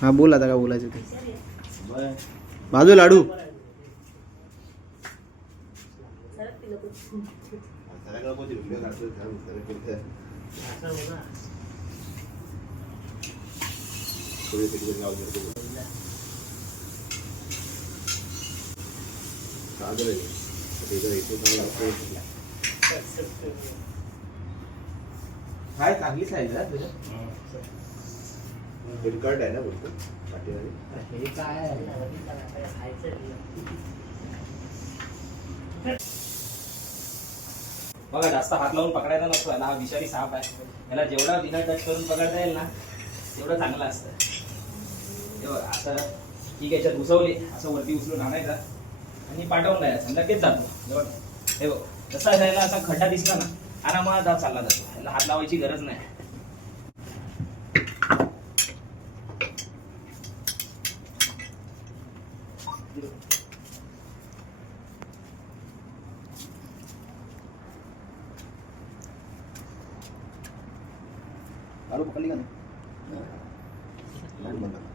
हा बोल आता काय बोलायचं ते. बाजू लाडू काय चांगली साईज आहे तुझ्या तिरकट आहे ना बोलतो पाठीवाली हे काय बघा जास्त हात लावून पकडायचा नसतो याला. हा विषारी साप आहे. याला जेवढा बिना टच करून पकडता येईल ना तेवढं चांगलं असतं. हे बघा असं ठीक याच्यात घुसवली असं वरती उचलून आणायचा आणि पाठवून द्यायचं लगेच जातो. हे बघ जसा याला असा खड्डा दिसला ना आरामात जात चालला जातो. याला हात लावायची गरज नाही. लाडू पकडली का नाही लाडू बंद कर.